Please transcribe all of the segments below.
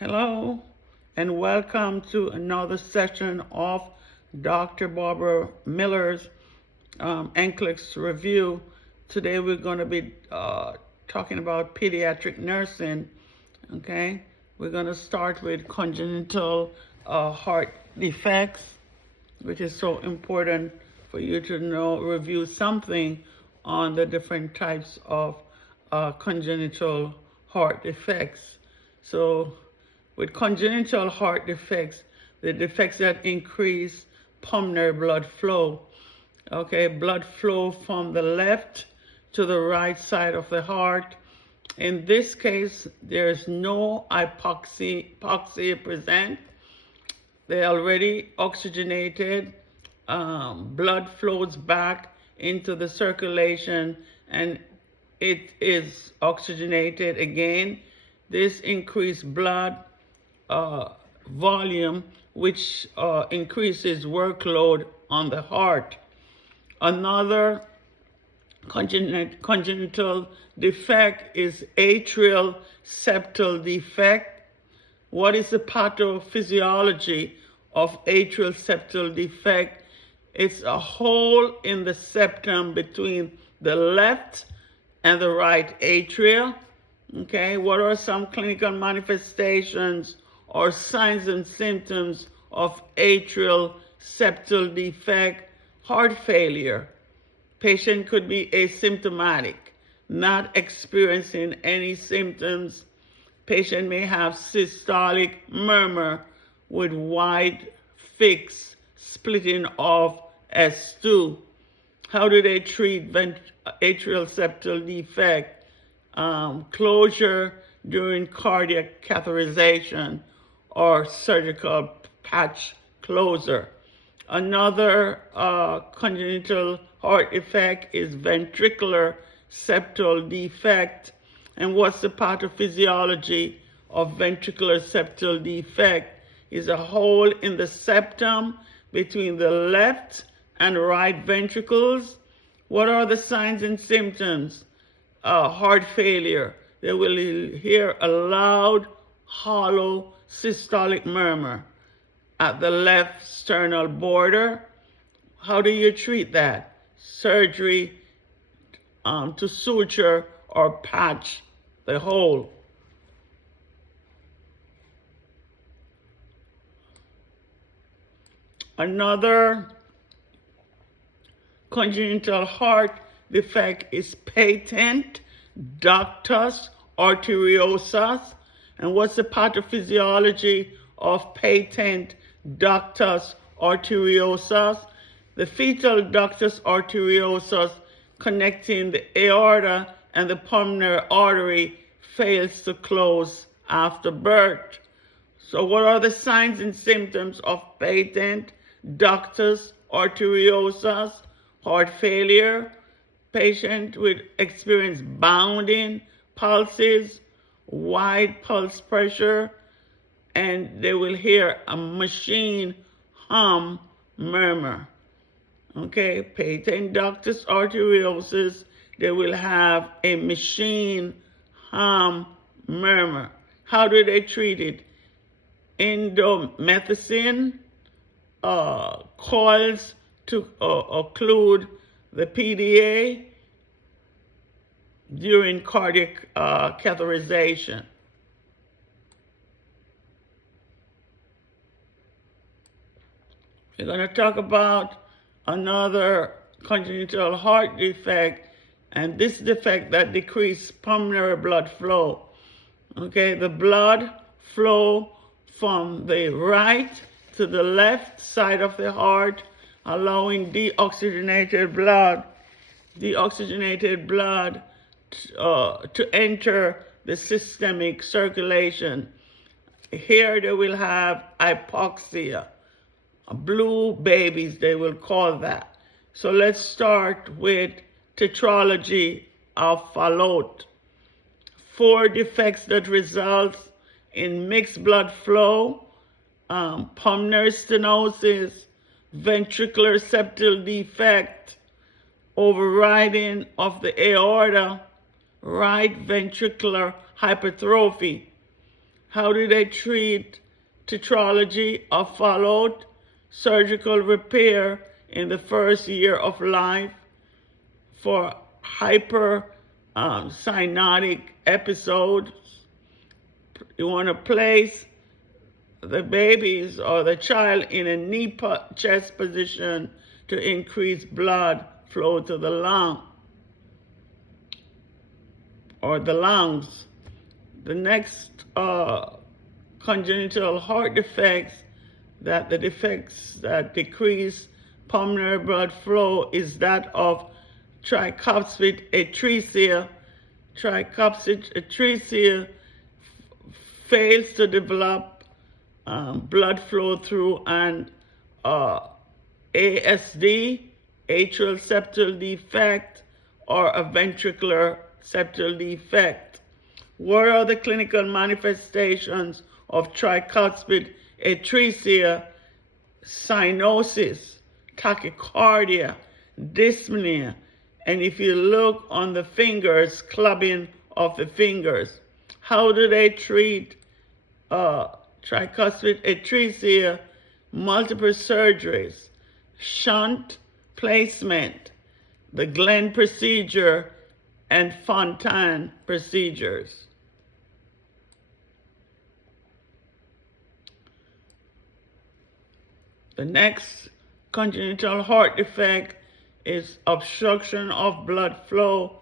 Hello, and welcome to another session of Dr. Barbara Miller's NCLEX review. Today we're going to be talking about pediatric nursing. Okay, we're going to start with congenital heart defects, which is so important for you to know, review something on the different types of congenital heart defects. So with congenital heart defects, the defects that increase pulmonary blood flow. Okay, blood flow from the left to the right side of the heart. In this case, there's no hypoxia present. They're already oxygenated. Blood flows back into the circulation and it is oxygenated again. This increased blood volume, which increases workload on the heart. Another congenital defect is atrial septal defect. What is the pathophysiology of atrial septal defect? It's a hole in the septum between the left and the right atria. Okay, what are some clinical manifestations or signs and symptoms of atrial septal defect? Heart failure. Patient could be asymptomatic, not experiencing any symptoms. Patient may have systolic murmur with wide fixed splitting of S2. How do they treat atrial septal defect? Closure during cardiac catheterization or surgical patch closure. Another congenital heart defect is ventricular septal defect. And what's the pathophysiology of ventricular septal defect? Is a hole in the septum between the left and right ventricles. What are the signs and symptoms? Heart failure. They will hear a loud, hollow, systolic murmur at the left sternal border. How do you treat that? Surgery to suture or patch the hole. Another congenital heart defect is patent ductus arteriosus. And what's the pathophysiology of patent ductus arteriosus? The fetal ductus arteriosus connecting the aorta and the pulmonary artery fails to close after birth. So what are the signs and symptoms of patent ductus arteriosus? Heart failure. Patient will experience bounding pulses, wide pulse pressure, and they will hear a machine hum murmur. Okay, patent ductus arteriosus, they will have a machine hum murmur. How do they treat it? Indomethacin, coils to occlude the PDA during cardiac catheterization. We're going to talk about another congenital heart defect, and this defect that decreases pulmonary blood flow. Okay, the blood flow from the right to the left side of the heart, allowing deoxygenated blood to enter the systemic circulation. Here they will have hypoxia, blue babies they will call that. So let's start with tetralogy of Fallot. 4 defects that result in mixed blood flow, pulmonary stenosis, ventricular septal defect, overriding of the aorta, right ventricular hypertrophy. How do they treat tetralogy or followed surgical repair in the first year of life for hypercyanotic episodes? You want to place the babies or the child in a knee chest position to increase blood flow to the lung or the lungs. The next congenital heart defects that decrease pulmonary blood flow is that of tricuspid atresia. Tricuspid atresia fails to develop blood flow through an ASD, atrial septal defect, or a ventricular septal defect. What are the clinical manifestations of tricuspid atresia? Cyanosis, tachycardia, dyspnea, and if you look on the fingers, clubbing of the fingers. How do they treat tricuspid atresia? Multiple surgeries, shunt placement, the Glenn procedure, and Fontan procedures. The next congenital heart defect is obstruction of blood flow.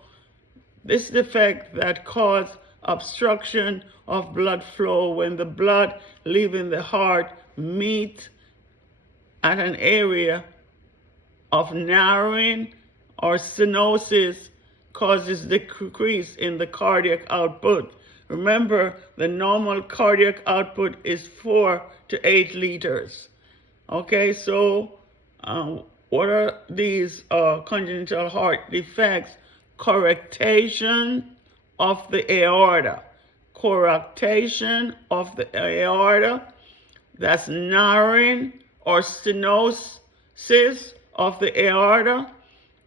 This defect that causes obstruction of blood flow when the blood leaving the heart meets at an area of narrowing or stenosis causes decrease in the cardiac output. Remember, the normal cardiac output is 4 to 8 liters. Okay, so what are these congenital heart defects? Correctation of the aorta. Correctation of the aorta. That's narrowing or stenosis of the aorta,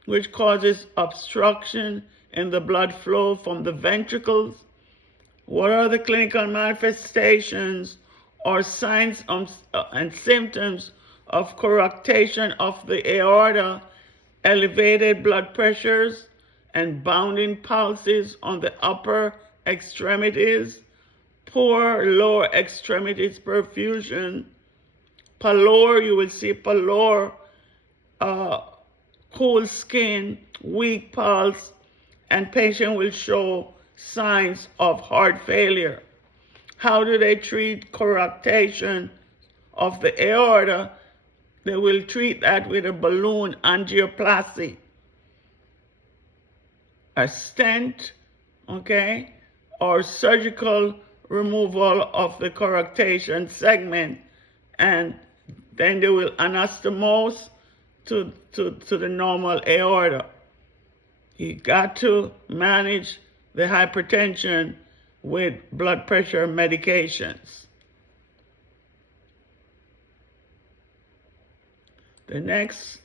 which causes obstruction in the blood flow from the ventricles. What are the clinical manifestations or signs and symptoms of correctation of the aorta? Elevated blood pressures and bounding pulses on the upper extremities, poor lower extremities perfusion, pallor, you will see pallor, cool skin, weak pulse, and patient will show signs of heart failure. How do they treat correctation of the aorta? They will treat that with a balloon angioplasty, a stent, okay, or surgical removal of the correctation segment, and then they will anastomose to the normal aorta. You got to manage the hypertension with blood pressure medications. The next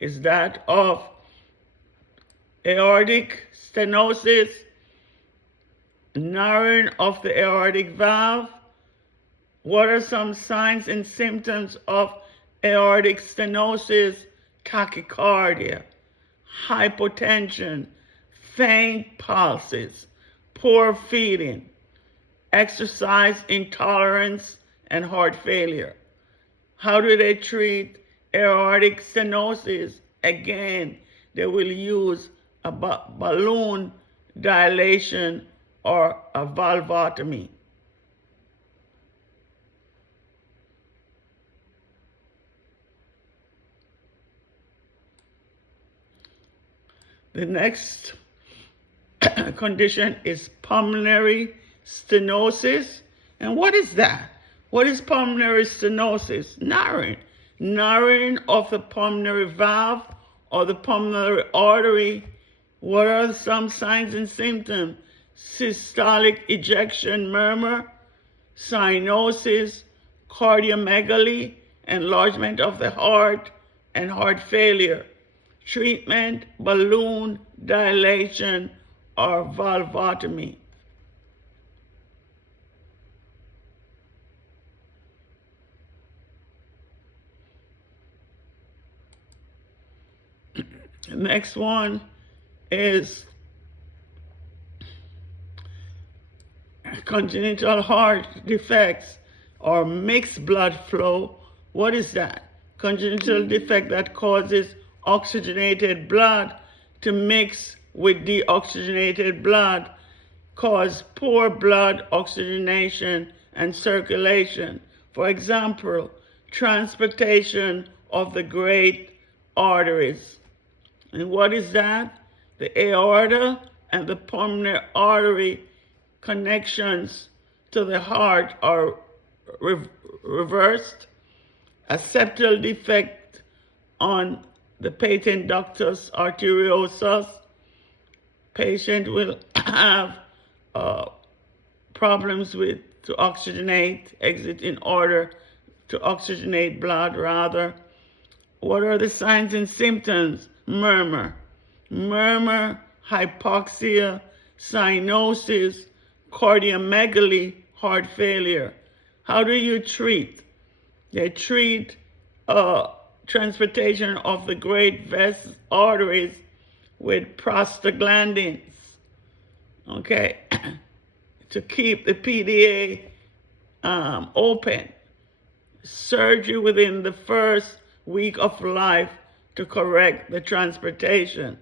is that of aortic stenosis, narrowing of the aortic valve. What are some signs and symptoms of aortic stenosis? Tachycardia, hypotension, faint pulses, poor feeding, exercise intolerance, and heart failure. How do they treat aortic stenosis? Again, they will use a balloon dilation or a valvotomy. The next condition is pulmonary stenosis. And what is that? What is pulmonary stenosis? Narrowing of the pulmonary valve or the pulmonary artery. What are some signs and symptoms? Systolic ejection murmur, cyanosis, cardiomegaly, enlargement of the heart, and heart failure. Treatment, balloon dilation, or valvotomy. The next one is congenital heart defects or mixed blood flow. What is that? Congenital defect that causes oxygenated blood to mix with deoxygenated blood, cause poor blood oxygenation and circulation. For example, transportation of the great arteries. And what is that? The aorta and the pulmonary artery connections to the heart are reversed. A septal defect on the patent ductus arteriosus, patient will have problems with to oxygenate, exit in order to oxygenate blood rather. What are the signs and symptoms? Murmur, hypoxia, cyanosis, cardiomegaly, heart failure. How do you treat? They treat transportation of the great arteries with prostaglandins, okay, to keep the PDA open. Surgery within the first week of life to correct the transportation.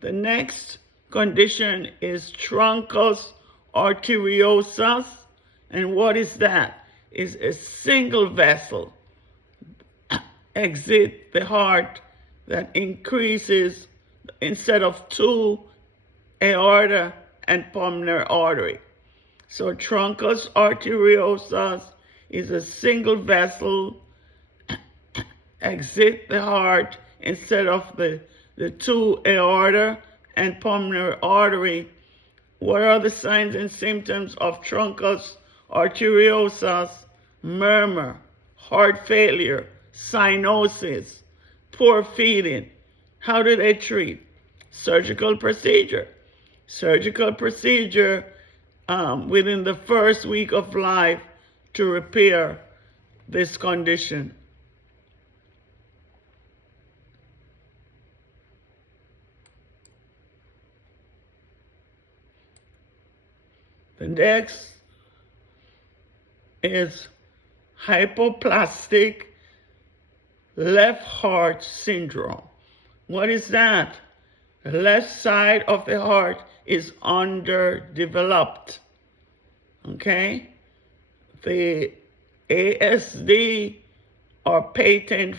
The next condition is truncus arteriosus. And what is that? It's a single vessel exit the heart that increases instead of two aorta and pulmonary artery. So truncus arteriosus is a single vessel exit the heart instead of the two aorta and pulmonary artery. What are the signs and symptoms of truncus arteriosus? Murmur, heart failure, cyanosis, poor feeding. How do they treat? Surgical procedure. Surgical procedure within the first week of life to repair this condition. The next is hypoplastic left heart syndrome. What is that? The left side of the heart is underdeveloped. Okay? The ASD or patent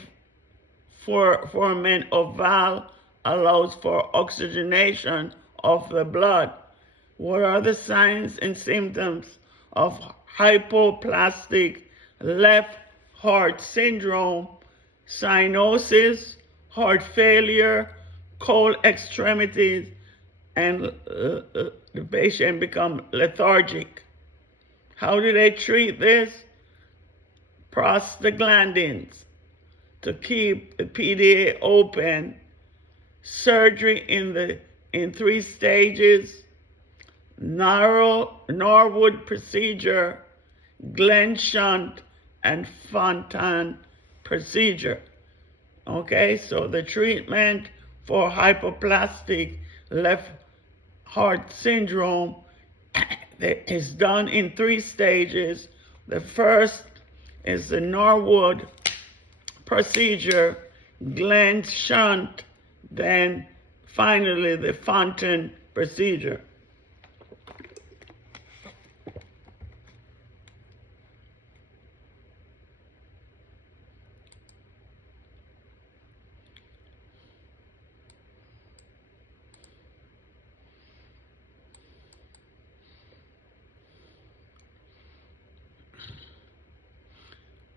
foramen of valve allows for oxygenation of the blood. What are the signs and symptoms of hypoplastic left heart syndrome? Cyanosis, heart failure, cold extremities, and the patient becomes lethargic. How do they treat this? Prostaglandins to keep the PDA open. Surgery in 3 stages. Norwood procedure, Glenn shunt, and Fontan procedure. Okay, so the treatment for hypoplastic left heart syndrome is done in 3 stages. The first is the Norwood procedure, Glenn shunt, then finally the Fontan procedure.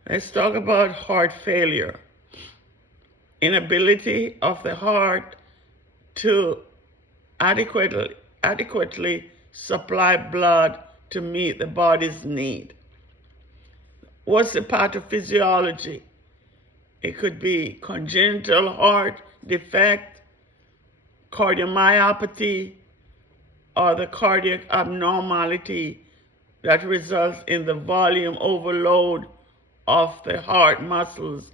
Let's talk about heart failure. Inability of the heart to adequately supply blood to meet the body's need. What's the pathophysiology? It could be congenital heart defect, cardiomyopathy, or the cardiac abnormality that results in the volume overload of the heart muscles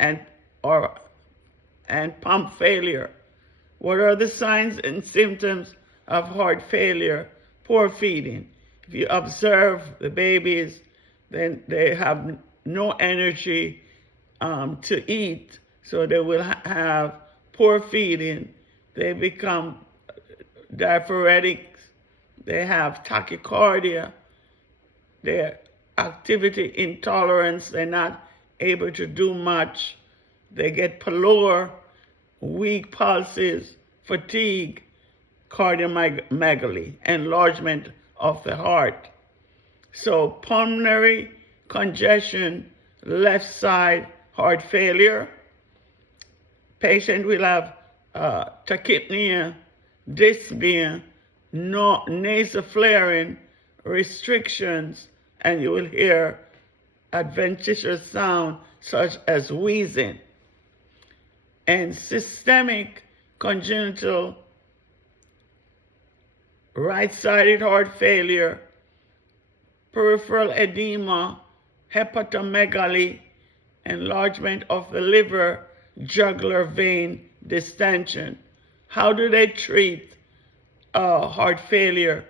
and and pump failure. What are the signs and symptoms of heart failure? Poor feeding. If you observe the babies, then they have no energy to eat, so they will have poor feeding. They become diaphoretic. They have tachycardia. Their activity intolerance. They're not able to do much. They get pallor, weak pulses, fatigue, cardiomegaly, enlargement of the heart. So pulmonary congestion, left side heart failure. Patient will have tachypnea, dyspnea, nasal flaring, restrictions, and you will hear adventitious sound such as wheezing. And systemic congenital right-sided heart failure, peripheral edema, hepatomegaly, enlargement of the liver, jugular vein distension. How do they treat heart failure?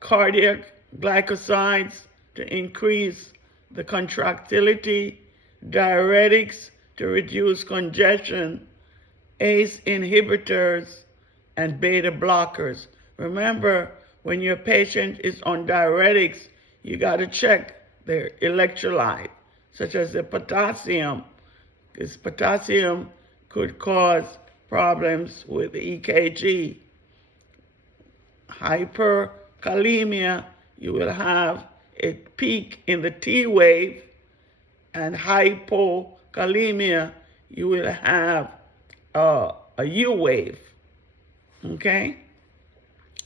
Cardiac glycosides to increase the contractility, diuretics to reduce congestion, ACE inhibitors, and beta blockers. Remember, when your patient is on diuretics, you got to check their electrolyte, such as the potassium, because potassium could cause problems with EKG. Hyperkalemia, you will have a peak in the T wave, and hypokalemia, you will have a U wave. Okay?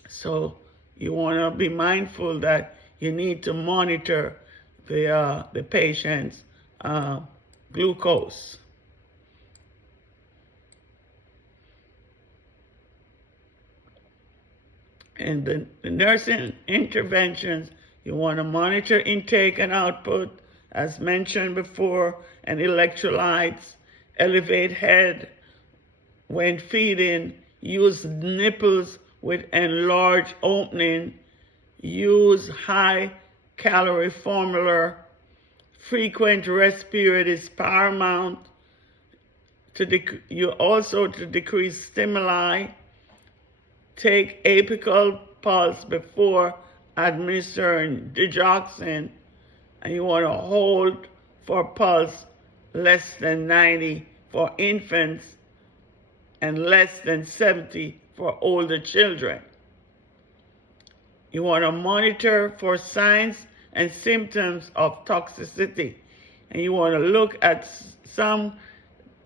So you want to be mindful that you need to monitor the patient's glucose. And the nursing interventions, you want to monitor intake and output, as mentioned before, and electrolytes, elevate head when feeding, use nipples with enlarged opening, use high calorie formula, frequent rest period is paramount. You also to decrease stimuli, take apical pulse before administering digoxin, and you want to hold for pulse less than 90 for infants and less than 70 for older children. You want to monitor for signs and symptoms of toxicity, and you want to look at some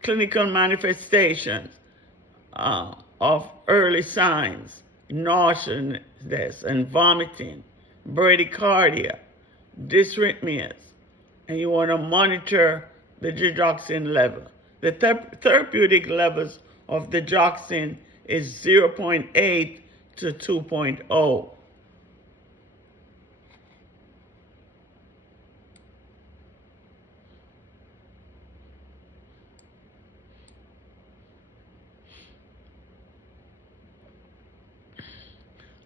clinical manifestations of early signs, nauseousness and vomiting, bradycardia, dysrhythmias, and you want to monitor the digoxin level. The therapeutic levels of digoxin is 0.8 to 2.0.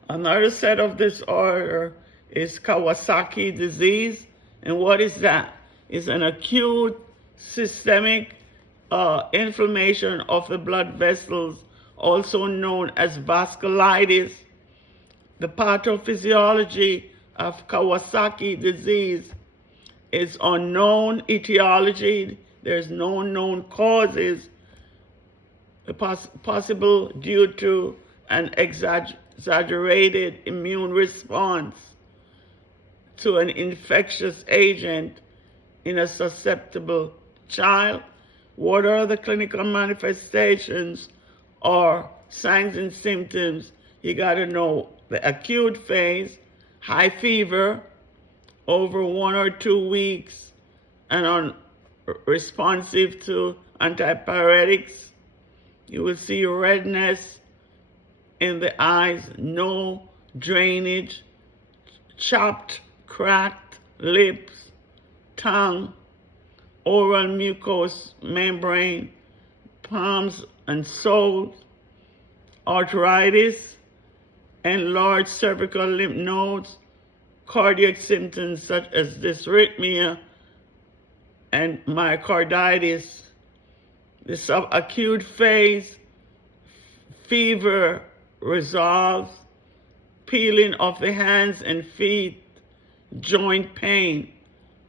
Another set of disorder is Kawasaki disease. And what is that? It's an acute systemic inflammation of the blood vessels, also known as vasculitis. The pathophysiology of Kawasaki disease is unknown etiology. There's no known causes, possible due to an exaggerated immune response to an infectious agent in a susceptible child. What are the clinical manifestations or signs and symptoms? You got to know the acute phase, high fever over 1 or 2 weeks and unresponsive to antipyretics. You will see redness in the eyes, no drainage, chopped, cracked lips, tongue, oral mucous membrane, palms and soles, arthritis, enlarged cervical lymph nodes, cardiac symptoms such as dysrhythmia and myocarditis. The subacute phase, fever resolves, peeling of the hands and feet, joint pain,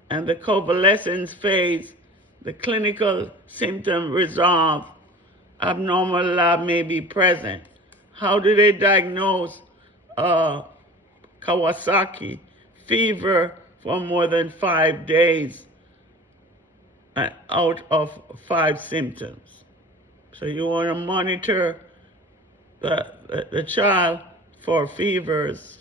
and the convalescence phase, the clinical symptom resolve, abnormal lab may be present. How do they diagnose Kawasaki? Fever for more than 5 days out of 5 symptoms. So you want to monitor the child for fevers.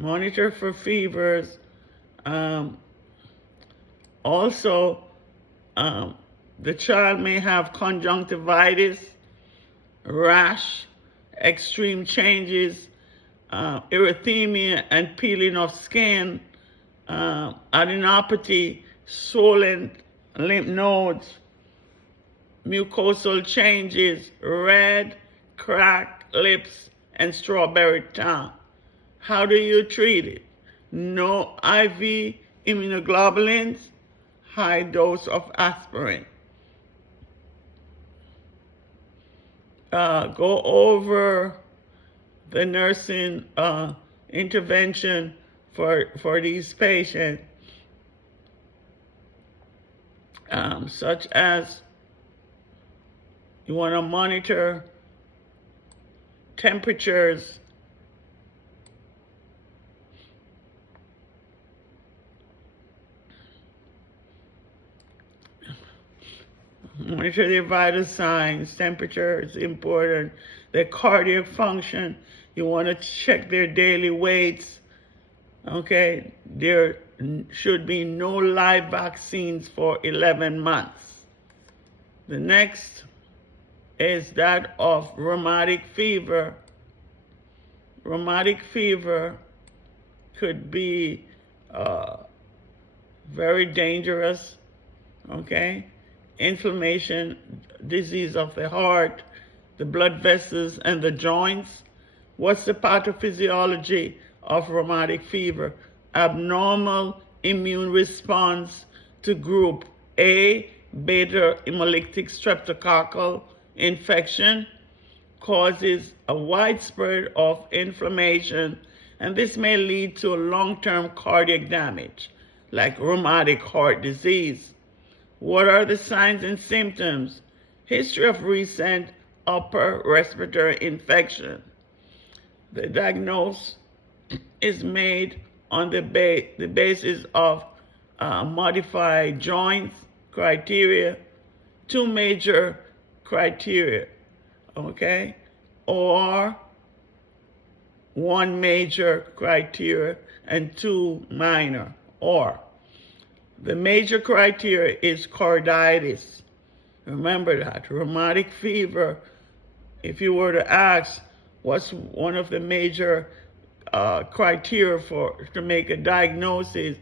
Monitor for fevers. Also, the child may have conjunctivitis, rash, extreme changes, erythema and peeling of skin, adenopathy, swollen lymph nodes, mucosal changes, red, cracked lips, and strawberry tongue. How do you treat it? No IV immunoglobulins, high dose of aspirin. Go over the nursing intervention for these patients, such as you want to monitor temperatures, monitor their vital signs. Temperature is important. Their cardiac function, you want to check their daily weights. Okay, there should be no live vaccines for 11 months. The next is that of rheumatic fever. Rheumatic fever could be very dangerous, okay? Inflammation, disease of the heart, the blood vessels, and the joints. What's the pathophysiology of rheumatic fever? Abnormal immune response to group A, beta hemolytic streptococcal infection causes a widespread of inflammation, and this may lead to a long-term cardiac damage, like rheumatic heart disease. What are the signs and symptoms? History of recent upper respiratory infection. The diagnosis is made on the basis of modified joints criteria, 2 major criteria, okay, or 1 major criteria and 2 minor, or. The major criteria is carditis. Remember that. Rheumatic fever, if you were to ask what's one of the major criteria to make a diagnosis,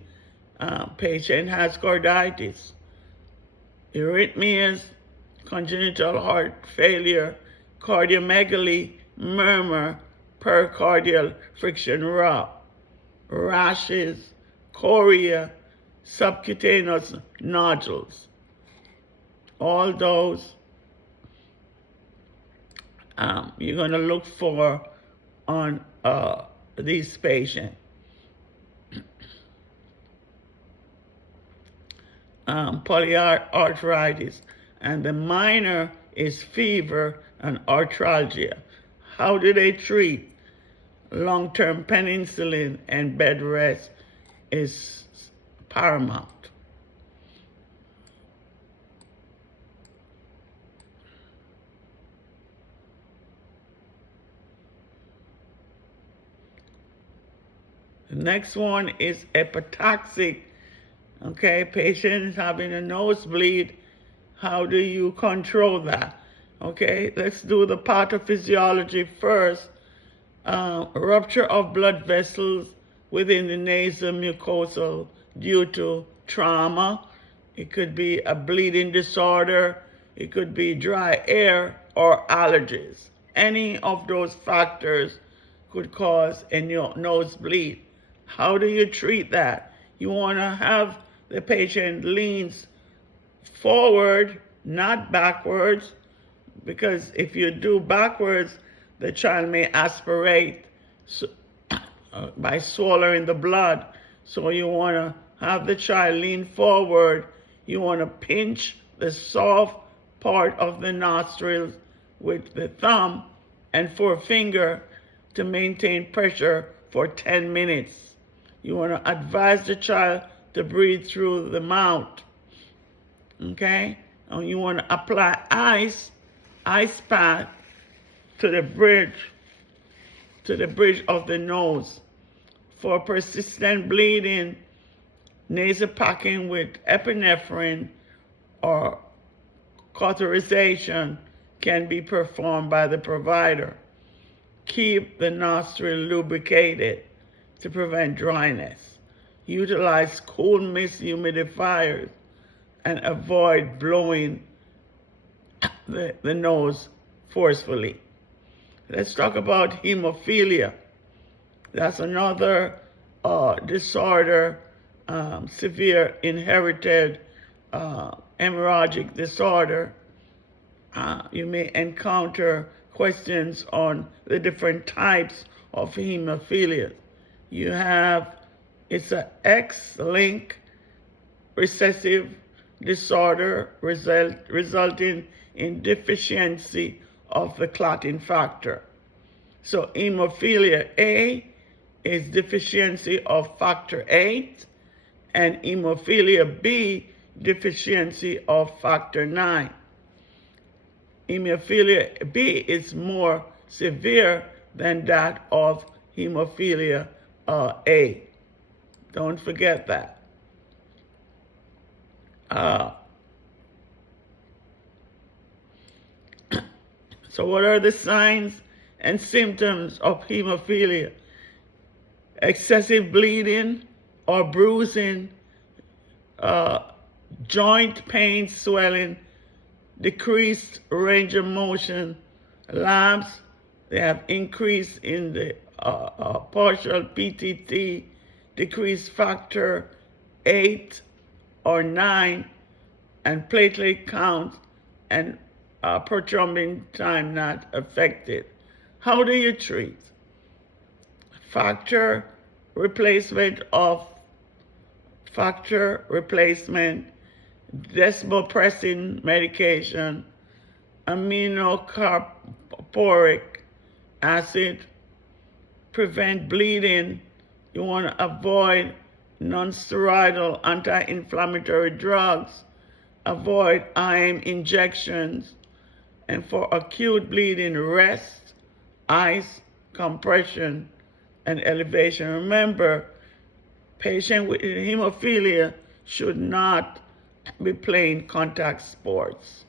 patient has carditis. Arrhythmias, congenital heart failure, cardiomegaly, murmur, pericardial friction rub, rashes, chorea, subcutaneous nodules. All those you're going to look for on these patients. Polyarthritis, and the minor is fever and arthralgia. How do they treat? Long-term penicillin and bed rest is paramount. The next one is hepatotoxic. Okay, patients having a nosebleed. How do you control that? Okay, let's do the pathophysiology first. Rupture of blood vessels, within the nasal mucosa due to trauma. It could be a bleeding disorder. It could be dry air or allergies. Any of those factors could cause a nosebleed. How do you treat that? You want to have the patient leans forward, not backwards, because if you do backwards, the child may aspirate by swallowing the blood. So you want to have the child lean forward. You want to pinch the soft part of the nostrils with the thumb and forefinger to maintain pressure for 10 minutes. You want to advise the child to breathe through the mouth. Okay? And you want to apply ice pack to the bridge of the nose. For persistent bleeding, nasal packing with epinephrine or cauterization can be performed by the provider. Keep the nostril lubricated to prevent dryness. Utilize cool mist humidifiers and avoid blowing the nose forcefully. Let's talk about hemophilia. That's another disorder, severe inherited hemorrhagic disorder. You may encounter questions on the different types of hemophilia. You have, it's an X-linked recessive disorder resulting in deficiency of the clotting factor. So hemophilia A is deficiency of factor 8, and hemophilia B, deficiency of factor 9. Hemophilia B is more severe than that of hemophilia A. Don't forget that. So what are the signs and symptoms of hemophilia? Excessive bleeding or bruising, joint pain, swelling, decreased range of motion. Labs, they have increase in the partial PTT, decreased factor 8 or 9, and platelet count and prothrombin time not affected. How do you treat? Factor replacement, desmopressin medication, aminocarporic acid, prevent bleeding. You want to avoid non-steroidal anti-inflammatory drugs, avoid IM injections, and for acute bleeding, rest, ice, compression, and elevation. Remember, patients with hemophilia should not be playing contact sports.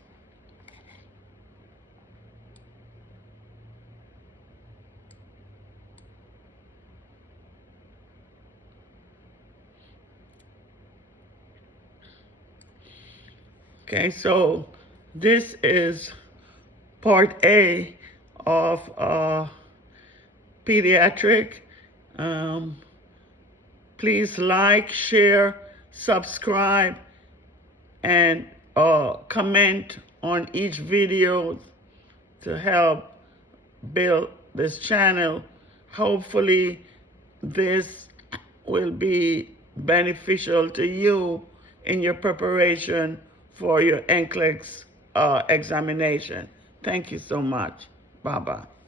Okay, so this is part A of pediatric. Please like, share, subscribe, and comment on each video to help build this channel. Hopefully this will be beneficial to you in your preparation for your NCLEX examination. Thank you so much. Bye-bye.